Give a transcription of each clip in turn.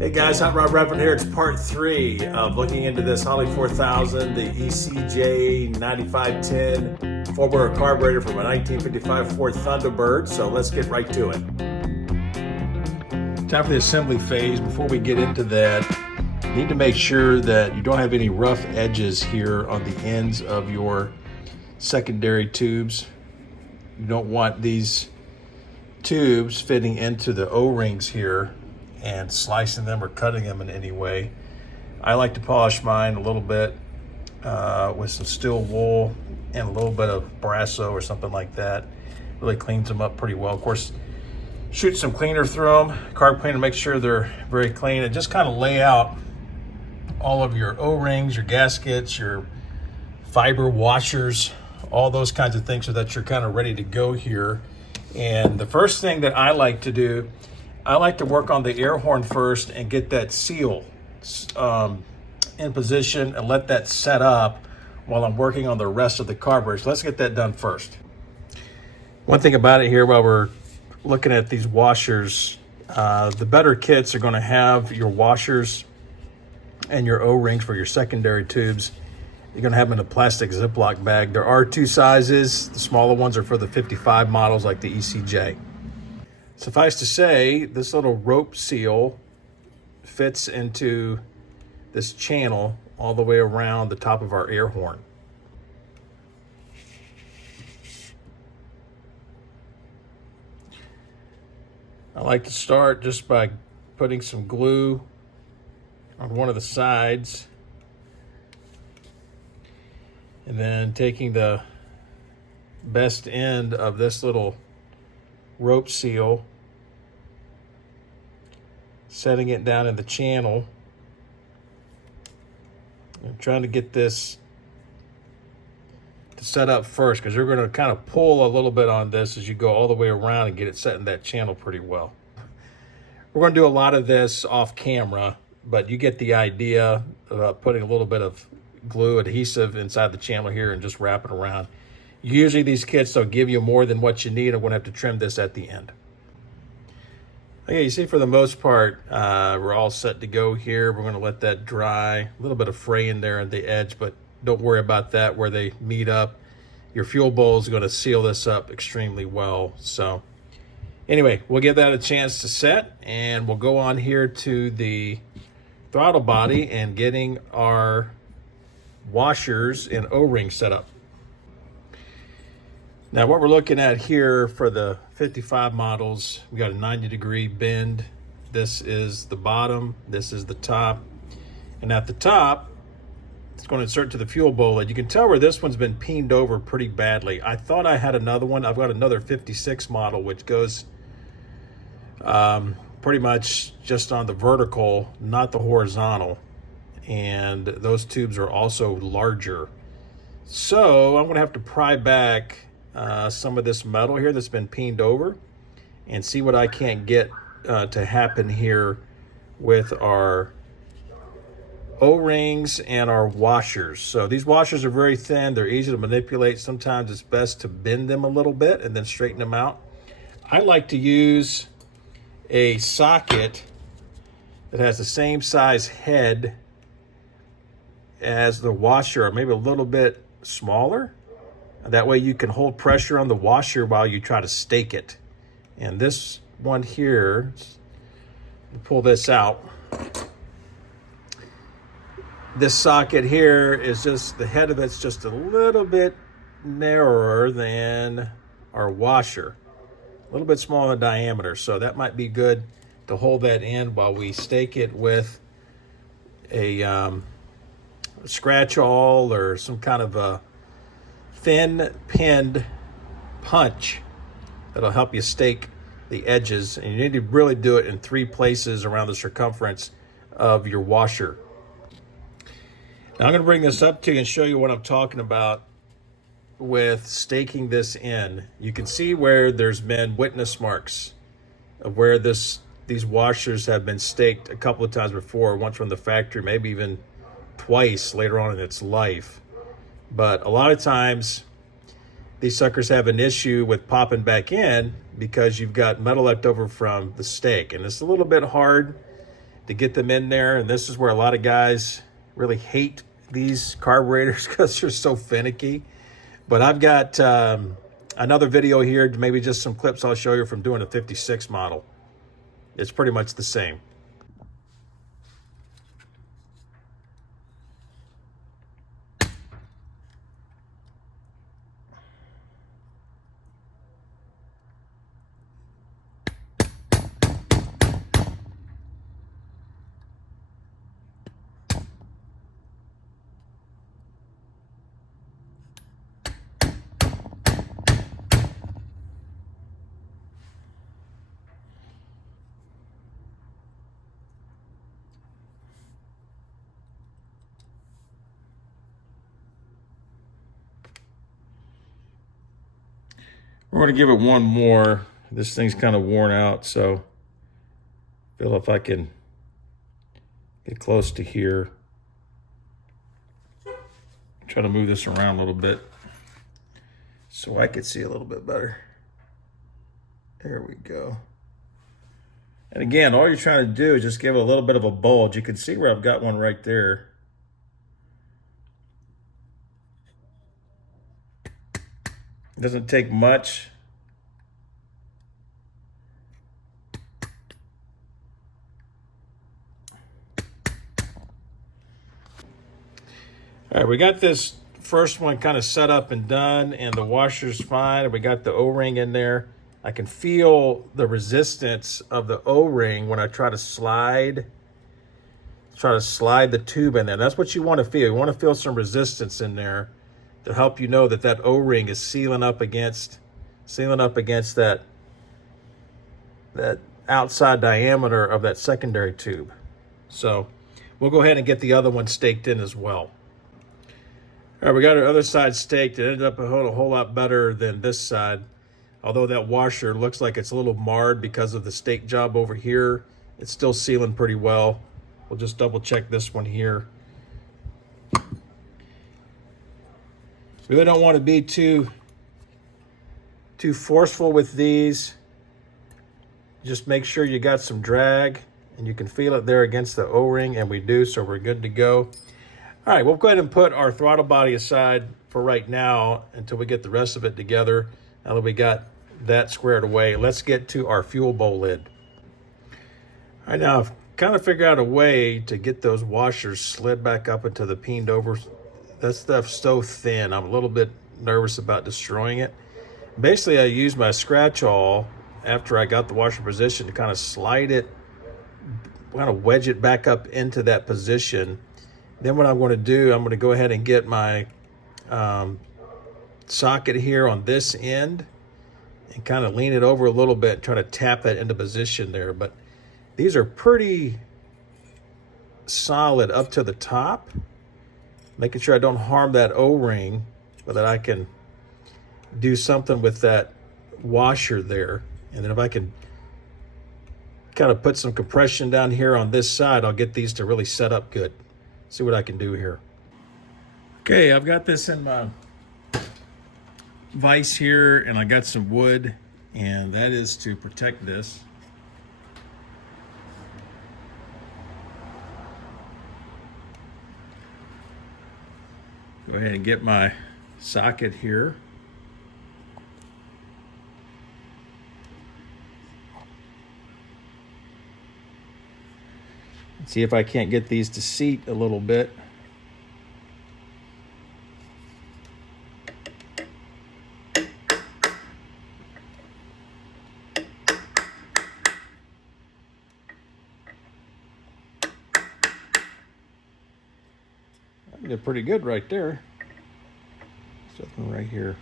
Hey guys, Hot Rod Reverend here. It's part 3 of looking into this Holley 4000, the ECJ 9510 4-burner carburetor from a 1955 Ford Thunderbird. So let's get right to it. Time for the assembly phase. Before we get into that, you need to make sure that you don't have any rough edges here on the ends of your secondary tubes. You don't want these tubes fitting into the O-rings here and slicing them or cutting them in any way. I like to polish mine a little bit with some steel wool and a little bit of Brasso or something like that. Really cleans them up pretty well. Of course, shoot some cleaner through them, carb cleaner, make sure they're very clean, and just kind of lay out all of your O-rings, your gaskets, your fiber washers, all those kinds of things so that you're kind of ready to go here. And the first thing that I like to do, I like to work on the air horn first and get that seal in position and let that set up while I'm working on the rest of the carburetor. So let's get that done first. One thing about it here while we're looking at these washers, the better kits are going to have your washers and your O-rings for your secondary tubes. You're going to have them in a plastic Ziploc bag. There are two sizes. The smaller ones are for the 55 models like the ECJ. Suffice to say, this little rope seal fits into this channel all the way around the top of our air horn. I like to start just by putting some glue on one of the sides and then taking the best end of this little rope seal, setting it down in the channel. I'm trying to get this to set up first because you're going to kind of pull a little bit on this as you go all the way around and get it set in that channel pretty well. We're going to do a lot of this off camera, but you get the idea about putting a little bit of glue adhesive inside the channel here and just wrap it around. Usually these kits don't give you more than what you need. I'm going to have to trim this at the end. Okay, you see for the most part, we're all set to go here. We're going to let that dry. A little bit of fray in there at the edge, but don't worry about that where they meet up. Your fuel bowl is going to seal this up extremely well. So anyway, we'll give that a chance to set, and we'll go on here to the throttle body and getting our washers and O-ring set up. Now what we're looking at here for the 55 models, we got a 90-degree bend. This is the bottom, this is the top. And at the top, it's going to insert to the fuel bowl. And you can tell where this one's been peened over pretty badly. I thought I had another one. I've got another 56 model, which goes pretty much just on the vertical, not the horizontal. And those tubes are also larger. So I'm going to have to pry back some of this metal here that's been peened over and see what I can't get to happen here with our O-rings and our washers. So these washers are very thin, they're easy to manipulate. Sometimes it's best to bend them a little bit and then straighten them out. I like to use a socket that has the same size head as the washer, or maybe a little bit smaller. That way you can hold pressure on the washer while you try to stake it. And this one here, pull this out. This socket here is just, the head of it's just a little bit narrower than our washer. A little bit smaller in diameter, so that might be good to hold that in while we stake it with a scratch awl or some kind of a thin pinned punch that'll help you stake the edges. And you need to really do it in 3 places around the circumference of your washer. Now I'm going to bring this up to you and show you what I'm talking about with staking this in. You can see where there's been witness marks of where these washers have been staked a couple of times before, once from the factory, maybe even twice later on in its life. But a lot of times these suckers have an issue with popping back in because you've got metal left over from the stake. And it's a little bit hard to get them in there. And this is where a lot of guys really hate these carburetors because they're so finicky. But I've got another video here, maybe just some clips I'll show you from doing a 56 model. It's pretty much the same. We're going to give it one more. This thing's kind of worn out, so I feel if I can get close to here. Try to move this around a little bit so I could see a little bit better. There we go. And again, all you're trying to do is just give it a little bit of a bulge. You can see where I've got one right there. It doesn't take much. All right, we got this first one kind of set up and done, and the washer's fine, and we got the O-ring in there. I can feel the resistance of the O-ring when I try to slide the tube in there. That's what you want to feel. You want to feel some resistance in there to help you know that that O-ring is sealing up against that outside diameter of that secondary tube. So we'll go ahead and get the other one staked in as well. All right, we got our other side staked. It ended up a whole lot better than this side. Although that washer looks like it's a little marred because of the stake job over here, it's still sealing pretty well. We'll just double check this one here. Really don't want to be too forceful with these. Just make sure you got some drag and you can feel it there against the O-ring, and we do, so we're good to go. All right, we'll go ahead and put our throttle body aside for right now until we get the rest of it together. Now that we got that squared away, let's get to our fuel bowl lid. All right, now I've kind of figured out a way to get those washers slid back up into the peened over. That stuff's so thin, I'm a little bit nervous about destroying it. Basically, I used my scratch awl after I got the washer position to kind of slide it, kind of wedge it back up into that position. Then what I'm going to do, I'm going to go ahead and get my socket here on this end and kind of lean it over a little bit, try to tap that into position there. But these are pretty solid up to the top, making sure I don't harm that O-ring, but that I can do something with that washer there. And then if I can kind of put some compression down here on this side, I'll get these to really set up good. See what I can do here. Okay, I've got this in my vise here, and I got some wood, and that is to protect this. Go ahead and get my socket here. See if I can't get these to seat a little bit. I did pretty good right there. Something right here.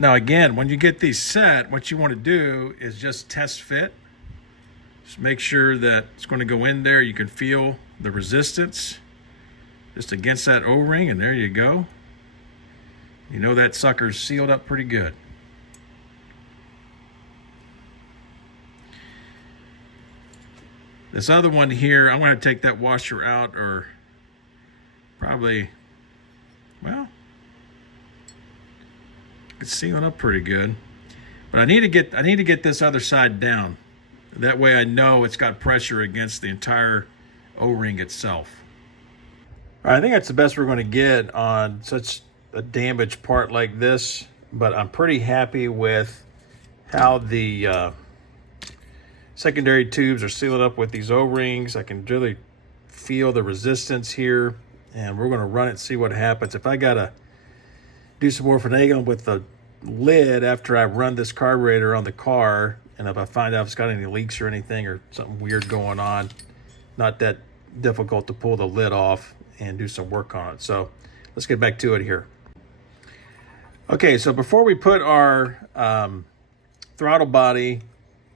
Now again, when you get these set, what you want to do is just test fit. Just make sure that it's going to go in there. You can feel the resistance just against that O-ring, and there you go. You know that sucker's sealed up pretty good. This other one here, I'm going to take that washer out, or probably, well, It's sealing up pretty good. But I need to get this other side down. That way I know it's got pressure against the entire O-ring itself. All right, I think that's the best we're going to get on such a damaged part like this, but I'm pretty happy with how the secondary tubes are sealing up with these O-rings. I can really feel the resistance here, and we're going to run it and see what happens. If I got to do some more finagling with the lid after I run this carburetor on the car, and if I find out if it's got any leaks or anything or something weird going on, not that difficult to pull the lid off and do some work on it. So let's get back to it here. Okay, so before we put our throttle body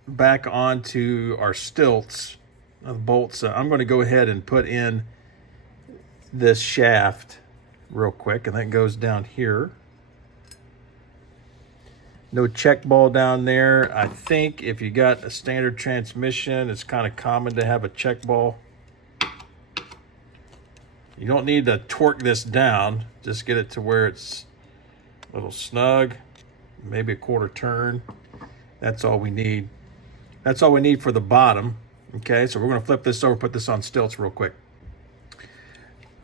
back onto our stilts, the bolts, I'm going to go ahead and put in this shaft real quick, and that goes down here. No check ball down there. I think if you got a standard transmission, it's kind of common to have a check ball. You don't need to torque this down. Just get it to where it's a little snug, maybe a quarter turn. That's all we need. That's all we need for the bottom. Okay, so we're going to flip this over, put this on stilts real quick.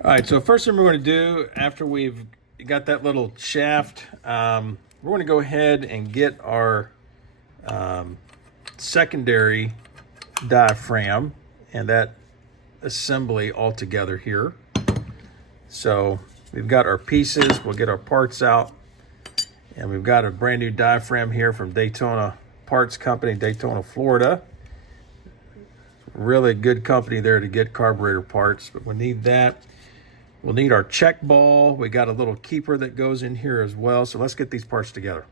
All right, so first thing we're going to do after we've got that little shaft, we're going to go ahead and get our secondary diaphragm and that assembly all together here. So we've got our pieces, we'll get our parts out, and we've got a brand new diaphragm here from Daytona Parts Company, Daytona, Florida. Really good company there to get carburetor parts, but we need that. We'll need our check ball. We got a little keeper that goes in here as well. So let's get these parts together.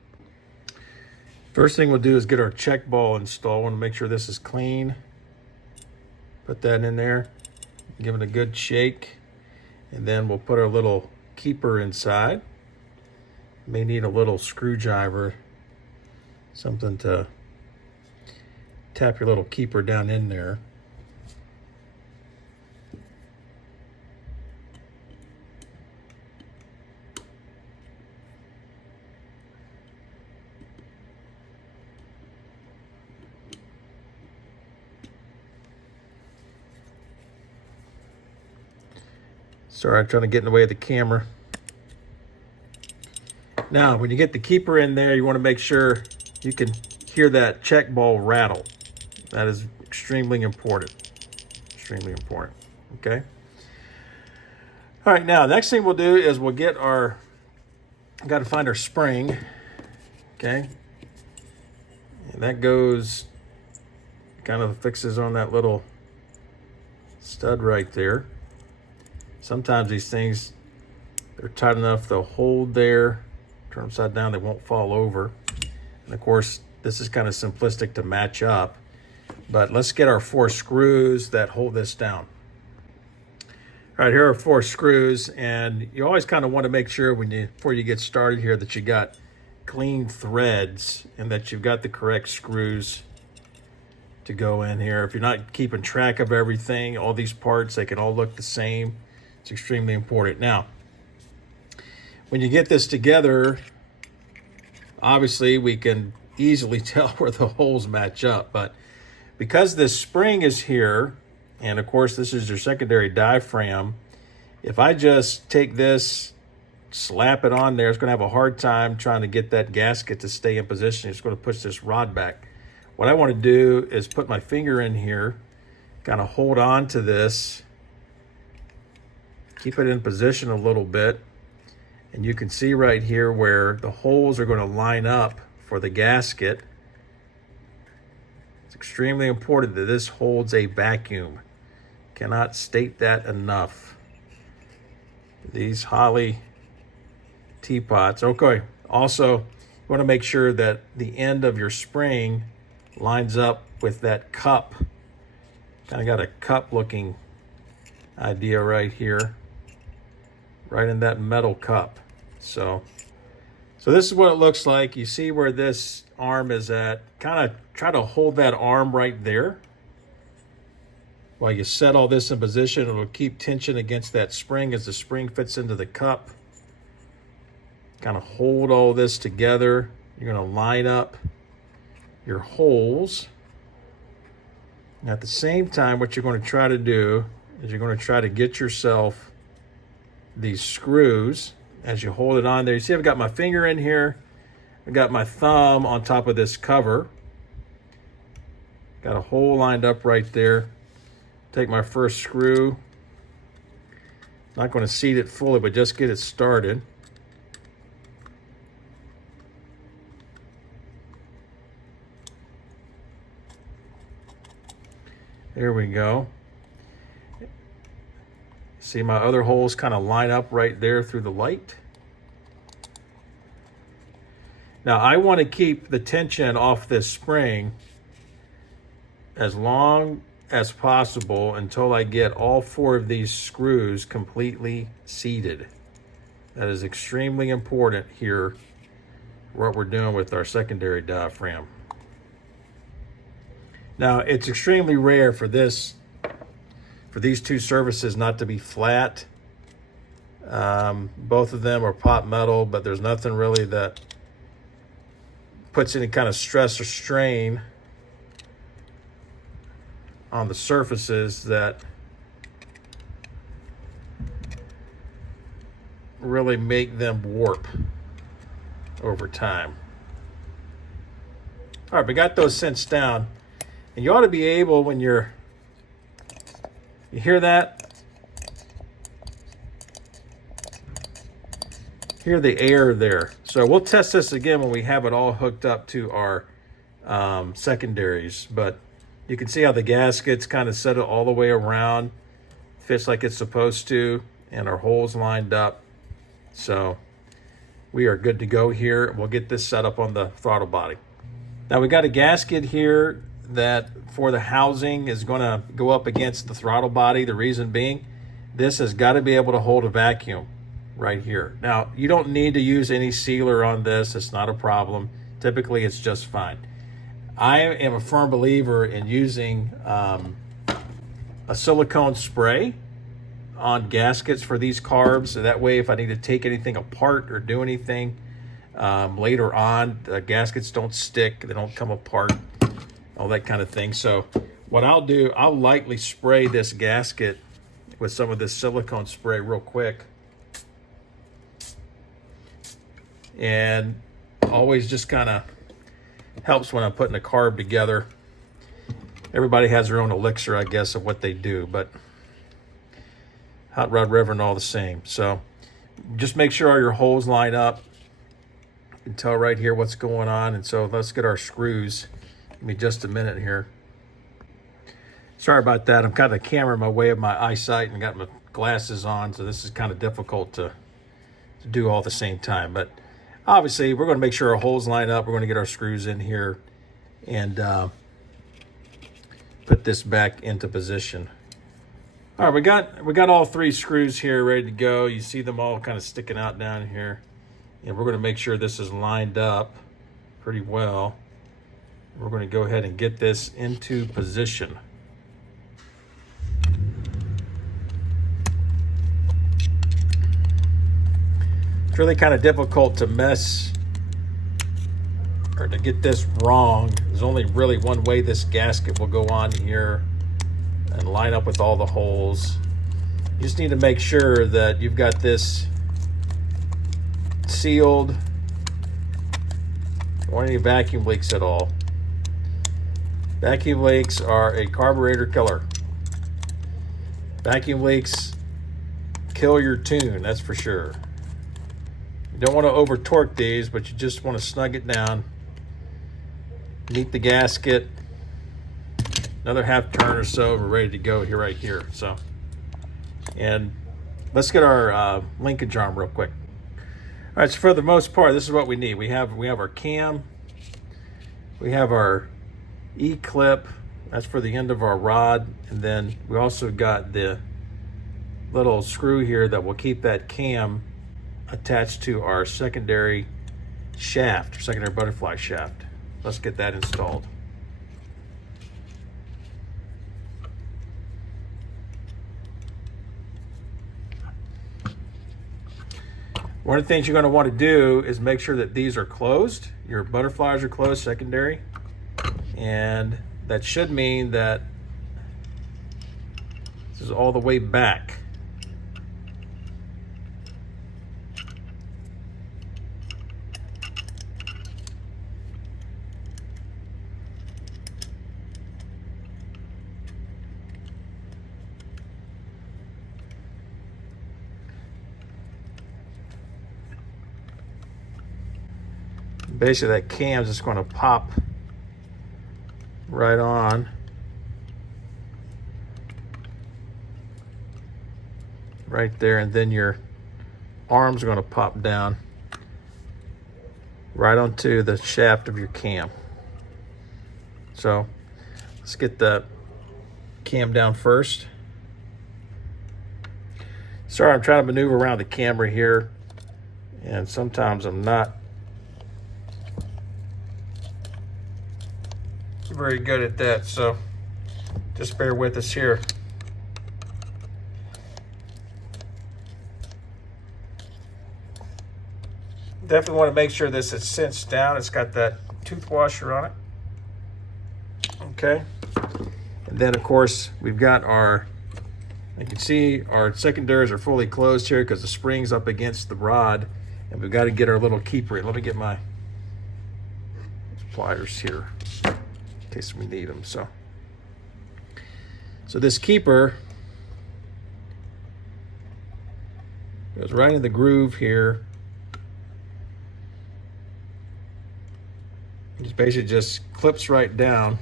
First thing we'll do is get our check ball installed. I want to make sure this is clean. Put that in there. Give it a good shake. And then we'll put our little keeper inside. May need a little screwdriver. Something to tap your little keeper down in there. Sorry, I'm trying to get in the way of the camera. Now, when you get the keeper in there, you want to make sure you can hear that check ball rattle. That is extremely important. Extremely important. Okay. All right, now, next thing we'll do is we'll get our, got to find our spring. Okay. And that goes, kind of fixes on that little stud right there. Sometimes these things, they're tight enough they'll hold there, turn them upside down, they won't fall over. And of course, this is kind of simplistic to match up, but let's get our 4 screws that hold this down. All right, here are 4 screws, and you always kind of want to make sure before you get started here that you got clean threads and that you've got the correct screws to go in here. If you're not keeping track of everything, all these parts, they can all look the same. It's extremely important. Now, when you get this together, obviously we can easily tell where the holes match up, but because this spring is here, and of course this is your secondary diaphragm, if I just take this, slap it on there, it's going to have a hard time trying to get that gasket to stay in position. It's going to push this rod back. What I want to do is put my finger in here, kind of hold on to this, keep it in position a little bit, and you can see right here where the holes are going to line up for the gasket. It's extremely important that this holds a vacuum. Cannot state that enough. These Holley teapots. Okay, also you want to make sure that the end of your spring lines up with that cup. Kind of got a cup looking idea right here, right in that metal cup. So this is what it looks like. You see where this arm is at. Kind of try to hold that arm right there while you set all this in position. It'll keep tension against that spring as the spring fits into the cup. kind of hold all this together. You're going to line up your holes. And at the same time, what you're going to try to do is you're going to try to get yourself these screws as you hold it on there. You see I've got my finger in here. I've got my thumb on top of this cover. Got a hole lined up right there. Take my first screw. Not going to seat it fully, but just get it started. There we go. See my other holes kind of line up right there through the light. Now I want to keep the tension off this spring as long as possible until I get all 4 of these screws completely seated. That is extremely important here, what we're doing with our secondary diaphragm. Now it's extremely rare for these 2 surfaces not to be flat. Both of them are pot metal, but there's nothing really that puts any kind of stress or strain on the surfaces that really make them warp over time. All right, we got those cinched down, and you ought to be able, when you hear that? Hear the air there. So we'll test this again when we have it all hooked up to our secondaries, but you can see how the gaskets kind of set it all the way around, fits like it's supposed to, and our holes lined up. So we are good to go here. We'll get this set up on the throttle body. Now we got a gasket here that for the housing is going to go up against the throttle body. The reason being, this has got to be able to hold a vacuum right here. Now you don't need to use any sealer on this. It's not a problem. Typically it's just fine. I am a firm believer in using a silicone spray on gaskets for these carbs. So that way, if I need to take anything apart or do anything later on, the gaskets don't stick, they don't come apart, all that kind of thing. So what I'll do, I'll lightly spray this gasket with some of this silicone spray real quick. And always just kind of helps when I'm putting a carb together. Everybody has their own elixir, I guess, of what they do, but Hot Rod Reverend all the same. So just make sure all your holes line up. You can tell right here what's going on. And so let's get our screws. Give me just a minute here. Sorry about that. I'm kind of cameraing my way of my eyesight and got my glasses on, so this is kind of difficult to do all at the same time. But obviously, we're going to make sure our holes line up. We're going to get our screws in here and put this back into position. All right, we got all 3 screws here ready to go. You see them all kind of sticking out down here. And we're going to make sure this is lined up pretty well. We're going to go ahead and get this into position. It's really kind of difficult to mess or to get this wrong. There's only really one way this gasket will go on here and line up with all the holes. You just need to make sure that you've got this sealed. Don't want any vacuum leaks at all. Vacuum leaks are a carburetor killer. Vacuum leaks kill your tune, that's for sure. You don't want to over torque these, but you just want to snug it down. Neat the gasket. Another half turn or so, we're ready to go here, right here. So, and let's get our linkage arm real quick. All right, so for the most part, this is what we need. We have our cam. We have our E-clip. That's for the end of our rod. And then we also got the little screw here that will keep that cam attached to our secondary shaft, secondary butterfly shaft. Let's get that installed. One of the things you're going to want to do is make sure that these are closed. Your butterflies are closed, secondary. And that should mean that this is all the way back. Basically, that cam's just going to pop right on. Right there, and then your arms are going to pop down right onto the shaft of your cam. So let's get the cam down first. Sorry, I'm trying to maneuver around the camera here, and sometimes I'm not very good at that, so just bear with us here. Definitely want to make sure this is cinched down. It's got that tooth washer on it. Okay. And then, of course, we've got our, you can see our secondaries are fully closed here because the spring's up against the rod, and we've got to get our little keeper in. Let me get my pliers here in case we need them. So this keeper goes right in the groove here. It basically just clips right down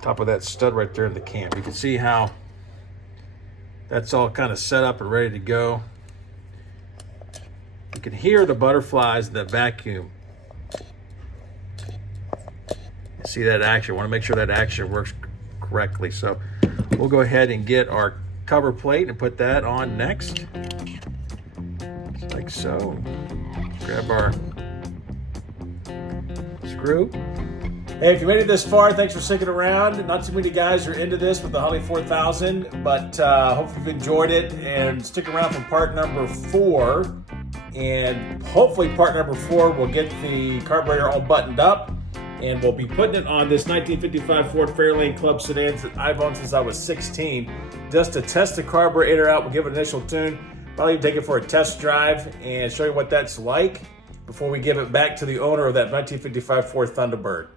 top of that stud right there in the cam. You can see how that's all kind of set up and ready to go. You can hear the butterflies in the vacuum. See that action. I want to make sure that action works correctly. So we'll go ahead and get our cover plate and put that on next. Just like so. Grab our screw. Hey, if you made it this far, thanks for sticking around. Not too many guys are into this with the Holley 4000, but hopefully you've enjoyed it, and stick around for part number 4. And hopefully part number 4 will get the carburetor all buttoned up, and we'll be putting it on this 1955 Ford Fairlane Club sedan that I've owned since I was 16. Just to test the carburetor out, we'll give it an initial tune, probably even take it for a test drive and show you what that's like before we give it back to the owner of that 1955 Ford Thunderbird.